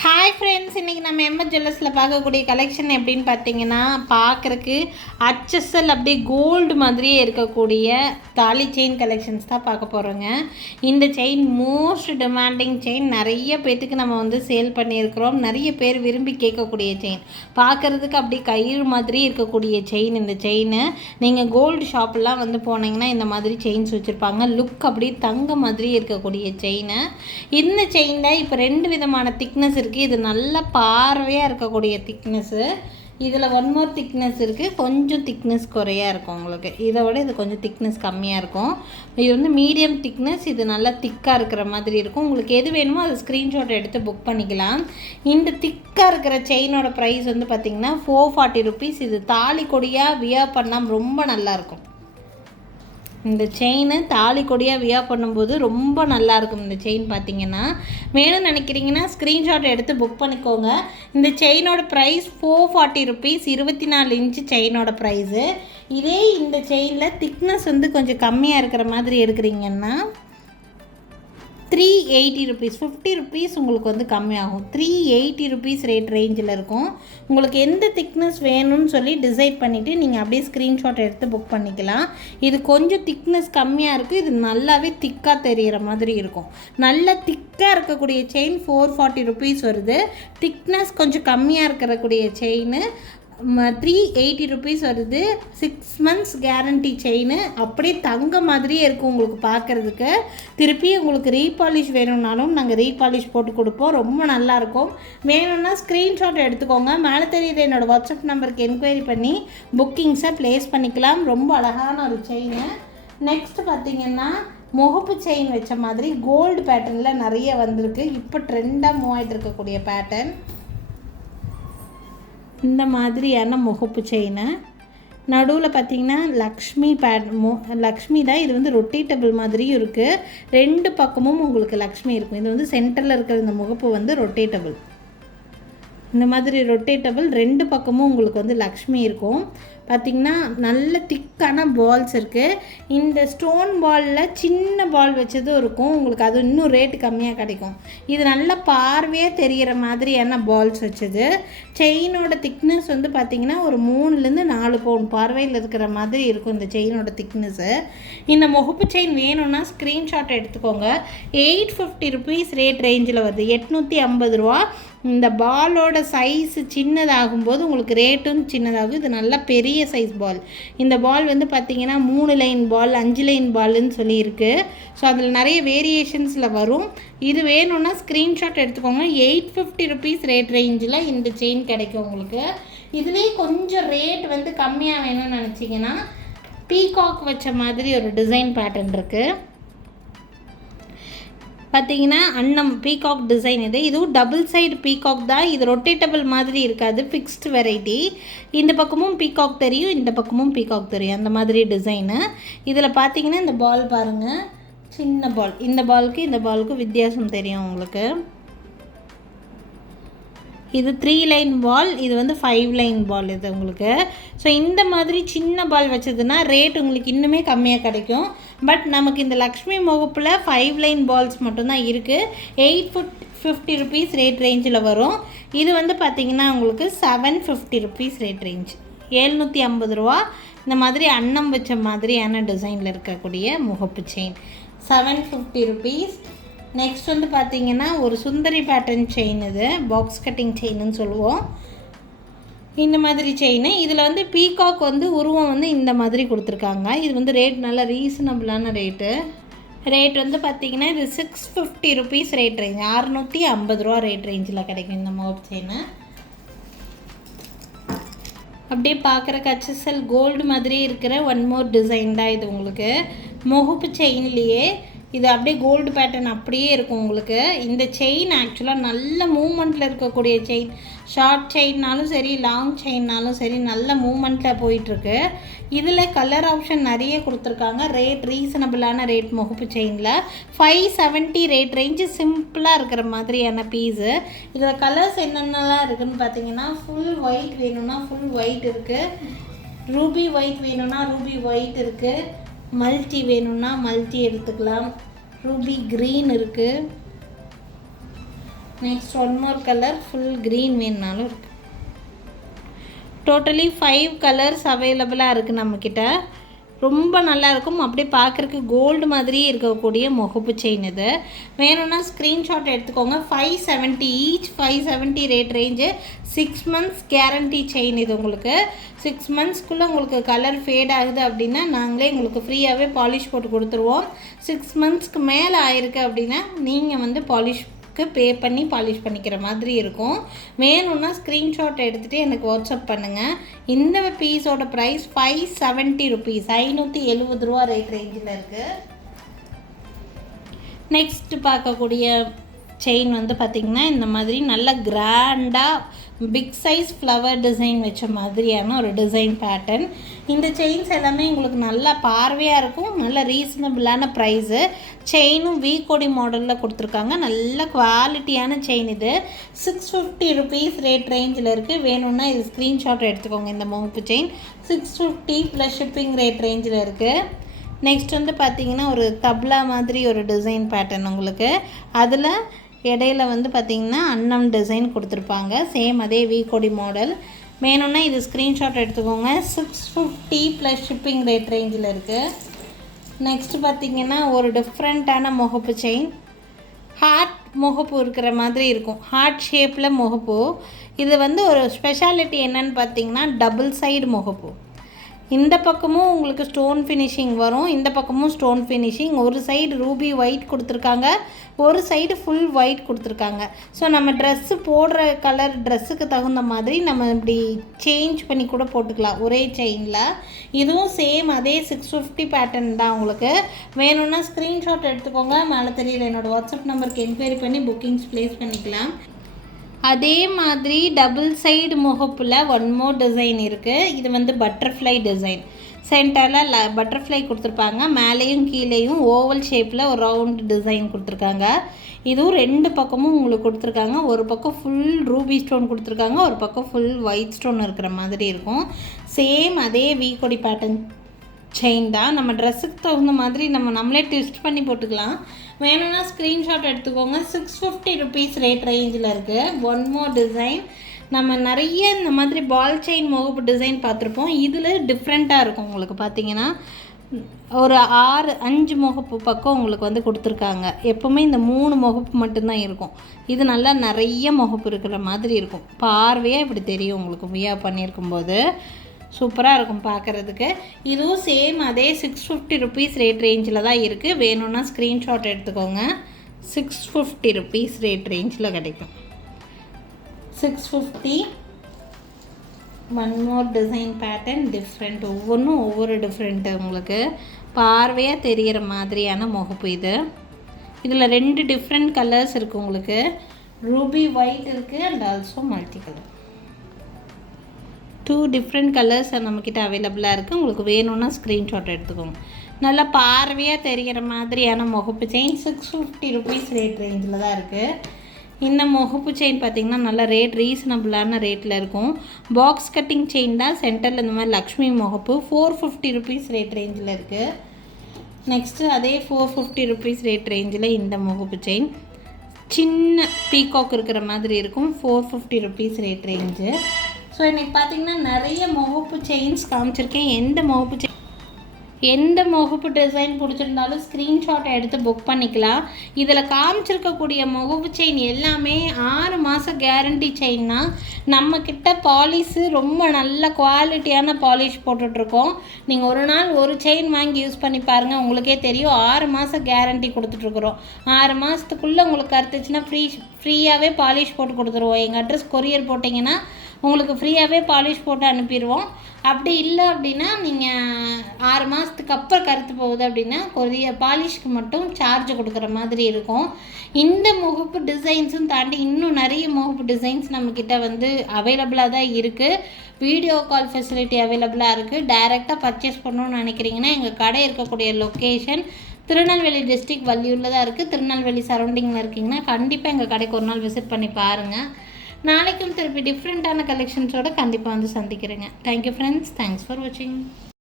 Hi friends, இன்றைக்கி நம்ம MS ஜுவல்லர்ஸில் பார்க்கக்கூடிய கலெக்ஷன் எப்படின்னு பார்த்தீங்கன்னா, பார்க்குறக்கு HSL அப்படியே கோல்டு மாதிரியே இருக்கக்கூடிய தாலி செயின் கலெக்ஷன்ஸ் தான் பார்க்க போகிறோங்க. இந்த செயின் மோஸ்ட் டிமாண்டிங் செயின், நிறைய பேர்த்துக்கு நம்ம வந்து சேல் பண்ணியிருக்கிறோம். நிறைய பேர் விரும்பி கேட்கக்கூடிய செயின், பார்க்குறதுக்கு அப்படியே கயிறு மாதிரி இருக்கக்கூடிய செயின். இந்த செயின் நீங்கள் கோல்டு ஷாப்லாம் வந்து போனீங்கன்னா இந்த மாதிரி செயின்ஸ் வச்சுருப்பாங்க. லுக் அப்படியே தங்க மாதிரி இருக்கக்கூடிய செயின். இந்த செயினில் இப்போ 2 விதமான திக்னஸ் இருக்குது. இது நல்ல பார்வையாக இருக்கக்கூடிய திக்னஸ்ஸு. இதில் ஒன் மோர் திக்னஸ் இருக்குது, கொஞ்சம் திக்னஸ் குறையாக இருக்கும் உங்களுக்கு. இதை விட இது கொஞ்சம் திக்னஸ் கம்மியாக இருக்கும். இது வந்து மீடியம் திக்னஸ், இது நல்லா திக்காக இருக்கிற மாதிரி இருக்கும். உங்களுக்கு எது வேணுமோ அதை ஸ்க்ரீன்ஷாட் எடுத்து புக் பண்ணிக்கலாம். இந்த திக்காக இருக்கிற செயினோட ப்ரைஸ் வந்து பார்த்திங்கன்னா 440 ருபீஸ். இது தாலி கொடியாக வியர் பண்ணால் ரொம்ப நல்லாயிருக்கும். இந்த செயின் தாலி கொடியாக வியர் பண்ணும்போது ரொம்ப நல்லாயிருக்கும். இந்த செயின் பார்த்திங்கன்னா, வேணும்னு நினைக்கிறீங்கன்னா ஸ்க்ரீன்ஷாட் எடுத்து புக் பண்ணிக்கோங்க. இந்த செயினோட ப்ரைஸ் 440 ருபீஸ். 24 இன்ச்சு செயினோட ப்ரைஸு. இதே இந்த செயினில் திக்னஸ் வந்து கொஞ்சம் கம்மியாக இருக்கிற மாதிரி எடுக்கிறீங்கன்னா 380 ருபீஸ், 50 ருபீஸ் உங்களுக்கு வந்து கம்மியாகும். 380 ருபீஸ் ரேஞ்சில் இருக்கும். உங்களுக்கு எந்த திக்னஸ் வேணும்னு சொல்லி டிசைட் பண்ணிவிட்டு நீங்கள் அப்படியே ஸ்க்ரீன்ஷாட் எடுத்து புக் பண்ணிக்கலாம். இது கொஞ்சம் திக்னஸ் கம்மியாக இருக்குது, இது நல்லாவே திக்காக தெரிகிற மாதிரி இருக்கும். நல்ல திக்காக இருக்கக்கூடிய செயின் 440 ருபீஸ் வருது. திக்னஸ் கொஞ்சம் கம்மியாக இருக்கக்கூடிய செயின் 380 ருபீஸ் வருது. 6 months கேரண்டி செயின். அப்படியே தங்க மாதிரியே இருக்கும் உங்களுக்கு பார்க்குறதுக்கு. திருப்பி உங்களுக்கு ரீபாலிஷ் வேணும்னாலும் நாங்கள் ரீபாலிஷ் போட்டு கொடுப்போம். ரொம்ப நல்லாயிருக்கும். வேணும்னா ஸ்க்ரீன்ஷாட் எடுத்துக்கோங்க. மேலே தெரியுது என்னோடய வாட்ஸ்அப் நம்பருக்கு என்கொயரி பண்ணி புக்கிங்ஸை ப்ளேஸ் பண்ணிக்கலாம். ரொம்ப அழகான ஒரு செயின். நெக்ஸ்ட் பார்த்திங்கன்னா முகப்பு செயின் வச்ச மாதிரி கோல்டு பேட்டர்னில் நிறைய வந்திருக்கு. இப்போ ட்ரெண்டாக மூவ் ஆகிட்டு இருக்கக்கூடிய பேட்டர்ன் இந்த மாதிரியான முகப்பு செயினை. நடுவில் பார்த்திங்கன்னா லக்ஷ்மி தான். இது வந்து ரொட்டேட்டபிள் மாதிரியும் இருக்குது. 2 பக்கமும் உங்களுக்கு லக்ஷ்மி இருக்கும். இது வந்து சென்டரில் இருக்கிற இந்த முகப்பு வந்து ரொட்டேட்டபிள். இந்த மாதிரி ரொட்டேட்டபிள் 2 பக்கமும் உங்களுக்கு வந்து லக்ஷ்மி இருக்கும். பார்த்திங்கன்னா நல்ல திக்கான பால்ஸ் இருக்குது. இந்த ஸ்டோன் பாலில் சின்ன பால் வச்சதும் இருக்கும் உங்களுக்கு. அது இன்னும் ரேட்டு கம்மியாக கிடைக்கும். இது நல்ல பார்வையாக தெரிகிற மாதிரியான பால்ஸ் வச்சது. செயினோட திக்னஸ் வந்து பார்த்திங்கன்னா ஒரு 3லேருந்து 4 பவுன் பார்வையில் இருக்கிற மாதிரி இருக்கும் இந்த செயினோட திக்னஸ்ஸு. இந்த முகப்பு செயின் வேணும்னா ஸ்க்ரீன்ஷாட் எடுத்துக்கோங்க. 850 ருபீஸ் ரேஞ்சில் வருது. 850 ரூபா. இந்த பாலோட சைஸு சின்னதாகும்போது உங்களுக்கு ரேட்டும் சின்னதாகும். இது நல்ல பெரிய சைஸ் பால். இந்த பால் வந்து பார்த்திங்கன்னா 3 லைன் பால், 5 லைன் பால்னு சொல்லியிருக்கு. ஸோ அதில் நிறைய வேரியேஷன்ஸில் வரும். இது வேணும்னா ஸ்க்ரீன்ஷாட் எடுத்துக்கோங்க. 850 ருபீஸ் ரேஞ்சில் இந்த செயின் கிடைக்கும் உங்களுக்கு. இதுலேயே கொஞ்சம் ரேட் வந்து கம்மியாக வேணும்னு நினச்சிங்கன்னா பீகாக் வச்ச மாதிரி ஒரு டிசைன் பேட்டர்ன் இருக்குது. பார்த்திங்கன்னா அன்னம் பீகாக் டிசைன். இதுவும் டபுள் சைடு பீகாக் தான். இது ரொட்டேட்டபிள் மாதிரி இருக்காது, ஃபிக்ஸ்டு வெரைட்டி. இந்த பக்கமும் பீகாக் தெரியும், இந்த பக்கமும் பீகாக் தெரியும், அந்த மாதிரி டிசைனு. இதில் பார்த்திங்கன்னா இந்த பால் பாருங்கள், சின்ன பால். இந்த பாலுக்கு வித்தியாசம் தெரியும் உங்களுக்கு. இது 3 லைன் பால், இது வந்து 5 லைன் பால் இது உங்களுக்கு. ஸோ இந்த மாதிரி சின்ன பால் வச்சதுன்னா ரேட் உங்களுக்கு இன்னுமே கம்மியாக கிடைக்கும். பட் நமக்கு இந்த லக்ஷ்மி முகப்பில் 5 லைன் பால்ஸ் மட்டும்தான் இருக்குது. 850 ருபீஸ் ரேஞ்சில் வரும். இது வந்து பார்த்திங்கன்னா உங்களுக்கு 750 ருபீஸ் ரேஞ்ச். 750 ரூபா. இந்த மாதிரி அன்னம் வச்ச மாதிரியான டிசைனில் இருக்கக்கூடிய முகப்பு செயின் 750 ருபீஸ். நெக்ஸ்ட் வந்து பார்த்திங்கன்னா ஒரு சுந்தரி பேட்டர்ன் செயின். இது பாக்ஸ் கட்டிங் செயின்னு சொல்லுவோம். இந்த மாதிரி செயின். இதில் வந்து பீகாக் வந்து உருவம் வந்து இந்த மாதிரி கொடுத்துருக்காங்க. இது வந்து ரேட் நல்ல ரீசனபிளான ரேட் வந்து பார்த்திங்கன்னா இது 650 ருபீஸ் ரேஞ்ச். 650 ரூபா ரேஞ்சில் கிடைக்கும் இந்த முகப்பு செயின். அப்படியே பார்க்குறக்கு HSL கோல்டு மாதிரி இருக்கிற ஒன் மோர் டிசைன் தான் இது உங்களுக்கு. முகப்பு செயின்லேயே இது அப்படியே கோல்டு பேட்டர்ன் அப்படியே இருக்கும் உங்களுக்கு. இந்த செயின் ஆக்சுவலாக நல்ல மூமெண்ட்டில் இருக்கக்கூடிய செயின். ஷார்ட் செயின்னாலும் சரி, லாங் செயின்னாலும் சரி, நல்ல மூமெண்ட்டில் போயிட்டுருக்கு. இதில் கலர் ஆப்ஷன் நிறைய கொடுத்துருக்காங்க. ரேட் ரீசனபிளான ரேட். முகப்பு செயினில் 570 ரேஞ்சு சிம்பிளாக இருக்கிற மாதிரியான பீஸு. இதில் கலர்ஸ் என்னென்னலாம் இருக்குதுன்னு பார்த்தீங்கன்னா, ஃபுல் ஒயிட் வேணும்னா ஃபுல் ஒயிட் இருக்குது, ரூபி ஒயிட் வேணும்னா ரூபி ஒயிட் இருக்குது, மல்டி வேணும்னா மல்டி எடுத்துக்கலாம், ரூபி க்ரீன் இருக்குது, next one more colour full green வேணுனாலும் இருக்குது. டோட்டலி 5 கலர்ஸ் அவைலபிளாக இருக்குது நம்மக்கிட்ட. ரொம்ப நல்லாயிருக்கும். அப்படியே பார்க்குறக்கு கோல்டு மாதிரியே இருக்கக்கூடிய முகப்பு செயின் இது. வேணும்னா ஸ்க்ரீன்ஷாட் எடுத்துக்கோங்க. 570 each, 570 rate range. 6 months guarantee chain இது உங்களுக்கு. 6 monthsக்குள்ளே உங்களுக்கு கலர் ஃபேட் ஆகுது அப்படின்னா நாங்களே உங்களுக்கு ஃப்ரீயாகவே பாலிஷ் போட்டு கொடுத்துருவோம். 6 monthsக்கு மேலே ஆயிருக்கு அப்படின்னா நீங்கள் வந்து பாலிஷ்க்கு பே பண்ணி பாலிஷ் பண்ணிக்கிற மாதிரி இருக்கும். வேணும்னா ஸ்க்ரீன்ஷாட் எடுத்துகிட்டு எனக்கு வாட்ஸ்அப் பண்ணுங்கள். இந்த பீஸோட ப்ரைஸ் 570 ருபீஸ், 570 ரூபா ரேட் ரேஞ்சில் இருக்குது. நெக்ஸ்ட்டு பார்க்கக்கூடிய செயின் வந்து பார்த்திங்கன்னா இந்த மாதிரி நல்ல கிராண்டாக பிக் சைஸ் ஃப்ளவர் டிசைன் வச்ச மாதிரியான ஒரு டிசைன் பேட்டர்ன். இந்த செயின்ஸ் எல்லாமே உங்களுக்கு நல்லா பார்வையாக இருக்கும். நல்ல ரீசனபிளான ப்ரைஸு. செயினும் வீக்கோடி மாடலில் கொடுத்துருக்காங்க. நல்ல குவாலிட்டியான செயின் இது. 650 ருபீஸ் ரேட் ரேஞ்சில் இருக்குது. வேணும்னா இது ஸ்க்ரீன்ஷாட் எடுத்துக்கோங்க. இந்த முகப்பு செயின் 650 ப்ளஸ் ஷிப்பிங் ரேட் ரேஞ்சில் இருக்குது. நெக்ஸ்ட் வந்து பார்த்திங்கன்னா ஒரு தப்லா மாதிரி ஒரு டிசைன் பேட்டர்ன் உங்களுக்கு. அதில் இடையில வந்து பார்த்திங்கன்னா அன்னம் டிசைன் கொடுத்துருப்பாங்க. சேம் அதே வீக்கோடி மாடல். வேணும்னா இது ஸ்க்ரீன்ஷாட் எடுத்துக்கோங்க. 650 ப்ளஸ் ஷிப்பிங் ரேட் ரேஞ்சில் இருக்குது. நெக்ஸ்ட்டு பார்த்திங்கன்னா ஒரு டிஃப்ரெண்ட்டான முகப்பு செயின். ஹார்ட் முகப்பு இருக்கிற மாதிரி இருக்கும். ஹார்ட் ஷேப்பில் முகப்பு. இது வந்து ஒரு ஸ்பெஷாலிட்டி என்னன்னு பார்த்திங்கன்னா டபுள் சைடு முகப்பு. இந்த பக்கமும் உங்களுக்கு ஸ்டோன் ஃபினிஷிங் வரும், இந்த பக்கமும் ஸ்டோன் ஃபினிஷிங். ஒரு சைடு ரூபி ஒயிட் கொடுத்துருக்காங்க, ஒரு சைடு ஃபுல் ஒயிட் கொடுத்துருக்காங்க. ஸோ நம்ம ட்ரெஸ்ஸு போடுற கலர் ட்ரெஸ்ஸுக்கு தகுந்த மாதிரி நம்ம இப்படி சேஞ்ச் பண்ணி கூட போட்டுக்கலாம் ஒரே செயினில். இதுவும் சேம் அதே 650 பேட்டர்ன் தான் உங்களுக்கு. வேணும்னா ஸ்க்ரீன்ஷாட் எடுத்துக்கோங்க. மேலே தெரியல என்னோடய வாட்ஸ்அப் நம்பருக்கு என்கொயரி பண்ணி புக்கிங்ஸ் ப்ளேஸ் பண்ணிக்கலாம். அதே மாதிரி டபுள் சைடு முகப்பில் ஒன் மோர் டிசைன் இருக்குது. இது வந்து பட்டர்ஃப்ளை டிசைன். சென்டரில் பட்டர்ஃப்ளை கொடுத்துருப்பாங்க. மேலேயும் கீழேயும் ஓவல் ஷேப்பில் ஒரு ரவுண்ட் டிசைன் கொடுத்துருக்காங்க. இதுவும் 2 பக்கமும் உங்களுக்கு கொடுத்துருக்காங்க. ஒரு பக்கம் ஃபுல் ரூபி ஸ்டோன் கொடுத்துருக்காங்க, ஒரு பக்கம் ஃபுல் ஒயிட் ஸ்டோன் இருக்கிற மாதிரி இருக்கும். சேம் அதே வீக்கோடி பேட்டர்ன் செயின் தான். நம்ம ட்ரெஸ்ஸுக்கு தகுந்த மாதிரி நம்மளே ட்விஸ்ட் பண்ணி போட்டுக்கலாம். வேணும்னா ஸ்க்ரீன்ஷாட் எடுத்துக்கோங்க. 650 ருபீஸ் ரேட் ரேஞ்சில் இருக்குது. One more design. நம்ம நிறைய இந்த மாதிரி பால் செயின் முகப்பு டிசைன் பார்த்துருப்போம். இதில் டிஃப்ரெண்ட்டாக இருக்கும் உங்களுக்கு. பார்த்தீங்கன்னா ஒரு 5 முகப்பு பக்கம் உங்களுக்கு வந்து கொடுத்துருக்காங்க. எப்போவுமே இந்த 3 முகப்பு மட்டும்தான் இருக்கும். இது நல்லா நிறைய முகப்பு இருக்கிற மாதிரி இருக்கும். பார்வையாக இப்படி தெரியும் உங்களுக்கு வியா பண்ணியிருக்கும்போது. சூப்பராக இருக்கும் பார்க்குறதுக்கு. இதுவும் சேம் அதே 650 ருபீஸ் ரேட் ரேஞ்சில் தான் இருக்குது. வேணும்னா ஸ்க்ரீன்ஷாட் எடுத்துக்கோங்க. 650 ருபீஸ் ரேட் ரேஞ்சில் கிடைக்கும். 650. One more design pattern different. ஒவ்வொன்றும் ஒவ்வொரு டிஃப்ரெண்ட்டு. உங்களுக்கு பார்வையாக தெரிகிற மாதிரியான முகப்பு இது. இதில் 2 டிஃப்ரெண்ட் கலர்ஸ் இருக்குது உங்களுக்கு. ரூபி ஒயிட் இருக்குது and also multi colour. 2 different colours நம்மக்கிட்ட அவைலபிளாக இருக்குது. உங்களுக்கு வேணும்னா ஸ்க்ரீன்ஷாட் எடுத்துக்கோங்க. நல்லா பார்வையாக தெரிகிற மாதிரியான முகப்பு செயின் 650 ருபீஸ் ரேட் ரேஞ்சில் தான் இருக்குது. இந்த முகப்பு செயின் பார்த்திங்கன்னா நல்லா ரேட் ரீசனபிளான ரேட்டில் இருக்கும். பாக்ஸ் கட்டிங் செயின் தான். சென்டரில் இந்த மாதிரி லக்ஷ்மி முகப்பு 450 ருபீஸ் ரேட் ரேஞ்சில் இருக்குது. நெக்ஸ்ட்டு அதே 450 ருபீஸ் ரேட் ரேஞ்சில் இந்த முகப்பு செயின் சின்ன பீகாக் இருக்கிற மாதிரி இருக்கும். 450 ருபீஸ் ரேட் ரேஞ்சு. ஸோ இன்றைக்கி பார்த்திங்கன்னா நிறைய முகப்பு செயின்ஸ் காமிச்சிருக்கேன். எந்த முகப்பு டிசைன் பிடிச்சிருந்தாலும் ஸ்க்ரீன்ஷாட் எடுத்து புக் பண்ணிக்கலாம். இதில் காமிச்சிருக்கக்கூடிய முகப்பு செயின் எல்லாமே 6 மாதம் கேரண்டி செயின்னா நம்மக்கிட்ட பாலிஷு ரொம்ப நல்ல குவாலிட்டியான பாலிஷ் போட்டுட்ருக்கோம். நீங்கள் ஒரு நாள் ஒரு செயின் வாங்கி யூஸ் பண்ணி பாருங்கள், உங்களுக்கே தெரியும். 6 மாதம் கேரண்டி கொடுத்துட்ருக்குறோம். 6 மாதத்துக்குள்ளே உங்களுக்கு கருத்துச்சுன்னா ஃப்ரீயாகவே பாலிஷ் போட்டு கொடுத்துருவோம். எங்கள் அட்ரஸ் கொரியர் போட்டிங்கன்னா உங்களுக்கு ஃப்ரீயாகவே பாலிஷ் போட்டு அனுப்பிடுவோம். அப்படி இல்லை அப்படின்னா நீங்கள் 6 மாதத்துக்கு அப்புறம் கருத்து போகுது அப்படின்னா பாலிஷ்க்கு மட்டும் சார்ஜ் கொடுக்குற மாதிரி இருக்கும். இந்த முகப்பு டிசைன்ஸும் தாண்டி இன்னும் நிறைய முகப்பு டிசைன்ஸ் நம்மக்கிட்ட வந்து அவைலபிளாக தான் இருக்குது. வீடியோ கால் ஃபெசிலிட்டி அவைலபிளாக இருக்குது. டைரெக்டாக பர்ச்சேஸ் பண்ணணும்னு நினைக்கிறீங்கன்னா எங்கள் கடை இருக்கக்கூடிய லொக்கேஷன் திருநெல்வேலி டிஸ்ட்ரிக்ட் வள்ளியூரில் தான் இருக்குது. திருநெல்வேலி சரௌண்டிங்கில் இருக்கீங்கன்னா கண்டிப்பாக எங்கள் கடைக்கு ஒரு நாள் விசிட் பண்ணி பாருங்கள். நாளைக்கும் திருப்பி டிஃப்ரெண்ட்டான கலெக்ஷன்ஸோடு கண்டிப்பாக வந்து சந்திக்கிறேங்க. Thank you friends. தேங்க்ஸ் ஃபார் வாட்சிங்.